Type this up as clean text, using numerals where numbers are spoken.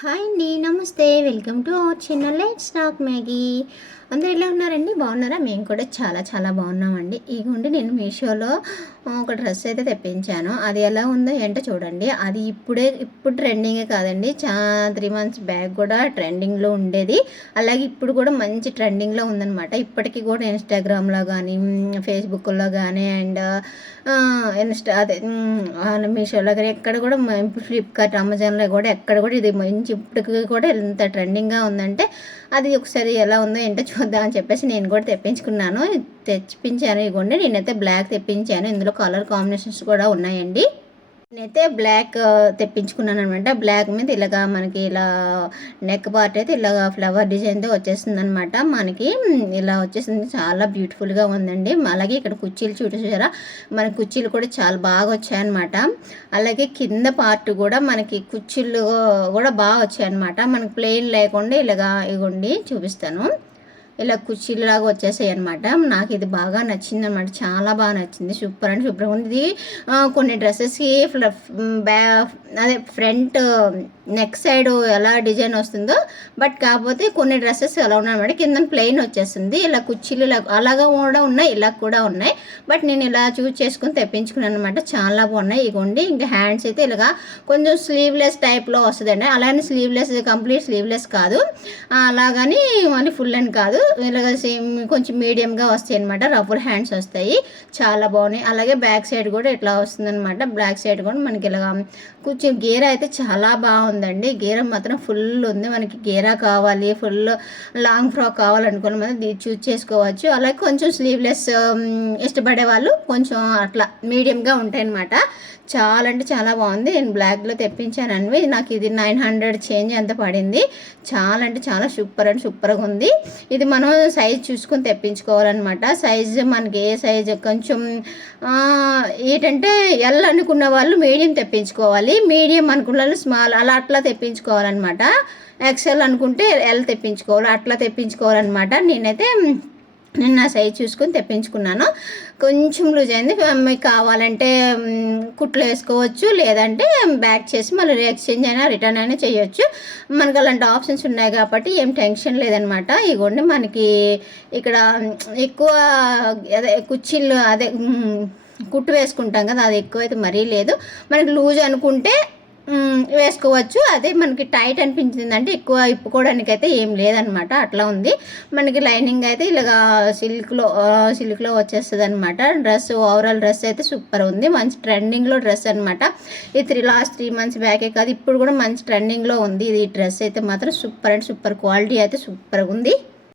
Hi అండి. నమస్తే. Welcome to our channel let's talk Maggi. అందరూ ఎలా ఉన్నారండి? బాగున్నారా? మేము కూడా చాలా చాలా బాగున్నామండి. ఇగోండి నేను మీషోలో ఒక డ్రెస్ అయితే తెప్పించాను. అది ఎలా ఉందో ఏంటో చూడండి. అది ఇప్పుడు ట్రెండింగే కాదండి. 3 మంత్స్ బ్యాక్ కూడా ట్రెండింగ్లో ఉండేది. అలాగే ఇప్పుడు కూడా మంచి ట్రెండింగ్లో ఉందన్నమాట. ఇప్పటికీ కూడా ఇన్స్టాగ్రామ్లో కానీ ఫేస్బుక్లో కానీ అండ్ మీషోలో కానీ ఎక్కడ కూడా ఫ్లిప్కార్ట్ అమెజాన్లో కూడా ఎక్కడ కూడా ఇది మంచి ఇప్పటికి కూడా ఎంత ట్రెండింగ్గా ఉందంటే అది ఒకసారి ఎలా ఉందో ఏంటో చూద్దాం అని చెప్పేసి నేను కూడా తెప్పించుకున్నాను. తెప్పించాను. ఇదిగోండి నేనైతే బ్లాక్ తెప్పించాను. ఇందులో కలర్ కాంబినేషన్స్ కూడా ఉన్నాయండి. నేనైతే బ్లాక్ తెప్పించుకున్నాను అనమాట. బ్లాక్ మీద ఇలాగా మనకి ఇలా నెక్ పార్ట్ అయితే ఇలాగా ఫ్లవర్ డిజైన్తో వచ్చేస్తుంది అనమాట. మనకి ఇలా వచ్చేసింది. చాలా బ్యూటిఫుల్గా ఉందండి. అలాగే ఇక్కడ కుర్చీలు చూసారా, మన కుర్చీలు కూడా చాలా బాగా వచ్చాయన్నమాట. అలాగే కింద పార్ట్ కూడా మనకి కుర్చీలు కూడా బాగా వచ్చాయన్నమాట. మనకి ప్లెయిన్ లేకుండా ఇలాగా ఇవ్వండి చూపిస్తాను. ఇలా కుర్చీలాగా వచ్చేసాయి అనమాట. నాకు ఇది బాగా నచ్చింది అనమాట. చాలా బాగా నచ్చింది. సూపర్ అంటే సూపర్గా ఉంది. ఇది కొన్ని డ్రెస్సెస్కి అదే ఫ్రంట్ నెక్ సైడ్ ఎలా డిజైన్ వస్తుందో బట్ కాకపోతే కొన్ని డ్రెస్సెస్ ఎలా ఉన్నాయన్నమాట. కింద ప్లెయిన్ వచ్చేస్తుంది. ఇలా కుర్చీలు అలాగా కూడా ఉన్నాయి, ఇలా కూడా ఉన్నాయి. బట్ నేను ఇలా చూస్ చేసుకుని తెప్పించుకున్నాను అనమాట. చాలా బాగున్నాయి. ఇగోండి ఇంకా హ్యాండ్స్ అయితే ఇలాగా కొంచెం స్లీవ్లెస్ టైప్లో వస్తుందండి. అలానే స్లీవ్లెస్ కంప్లీట్ స్లీవ్లెస్ కాదు, అలాగని మళ్ళీ ఫుల్ అని కాదు, ఇలాగ సేమ్ కొంచెం మీడియంగా వస్తాయి అనమాట. రఫుల్ హ్యాండ్స్ వస్తాయి. చాలా బాగున్నాయి. అలాగే బ్యాక్ సైడ్ కూడా ఇట్లా వస్తుంది అనమాట. బ్యాక్ సైడ్ కూడా మనకి ఇలాగా కొంచెం గేర అయితే చాలా బాగుందండి. గేర మాత్రం ఫుల్ ఉంది. మనకి గేరా కావాలి, ఫుల్ లాంగ్ ఫ్రాక్ కావాలనుకున్న మనం దీన్ని చూస్ చేసుకోవచ్చు. అలాగే కొంచెం స్లీవ్లెస్ ఇష్టపడే వాళ్ళు కొంచెం అట్లా మీడియంగా ఉంటాయి అనమాట. చాలా అంటే చాలా బాగుంది. నేను బ్లాక్లో తెప్పించానండి. నాకు ఇది 900 చేంజ్ ఎంత పడింది. చాలా అంటే చాలా సూపర్ అండ్ సూపర్గా ఉంది. ఇది మనం సైజ్ చూసుకొని తెప్పించుకోవాలన్నమాట. సైజు మనకి ఏ సైజు కొంచెం ఏంటంటే ఎల్ అనుకున్న వాళ్ళు మీడియం తెప్పించుకోవాలి, మీడియం అనుకున్న వాళ్ళు స్మాల్ అట్లా తెప్పించుకోవాలన్నమాట. ఎక్సెల్ అనుకుంటే ఎల్ తెప్పించుకోవాలి, అట్లా తెప్పించుకోవాలన్నమాట. నేనైతే నా సైజ్ చూసుకొని తెప్పించుకున్నాను. కొంచెం లూజ్ అయింది. మీకు కావాలంటే కుట్లు వేసుకోవచ్చు, లేదంటే బ్యాక్ చేసి మళ్ళీ ఎక్స్చేంజ్ అయినా రిటర్న్ అయినా చేయొచ్చు. మనకు అలాంటి ఆప్షన్స్ ఉన్నాయి కాబట్టి ఏం టెన్షన్ లేదనమాట. ఇగోండి మనకి ఇక్కడ ఎక్కువ అదే కుర్చీలు అదే కుట్టు వేసుకుంటాం కదా, అది ఎక్కువైతే మరీ లేదు. మనకి లూజ్ అనుకుంటే వేసుకోవచ్చు. అదే మనకి టైట్ అనిపించిందంటే ఎక్కువ ఇప్పుకోవడానికి అయితే ఏం లేదనమాట. అట్లా ఉంది. మనకి లైనింగ్ అయితే ఇలాగా సిల్క్లో వచ్చేస్తుంది అనమాట. డ్రెస్ ఓవరాల్ డ్రెస్ అయితే సూపర్ ఉంది. మంచి ట్రెండింగ్లో డ్రెస్ అనమాట. ఇది లాస్ట్ 3 మంత్స్ బ్యాకే కాదు, ఇప్పుడు కూడా మంచి ట్రెండింగ్లో ఉంది. ఇది డ్రెస్ అయితే మాత్రం సూపర్ అండ్ సూపర్ క్వాలిటీ అయితే సూపర్గా ఉంది.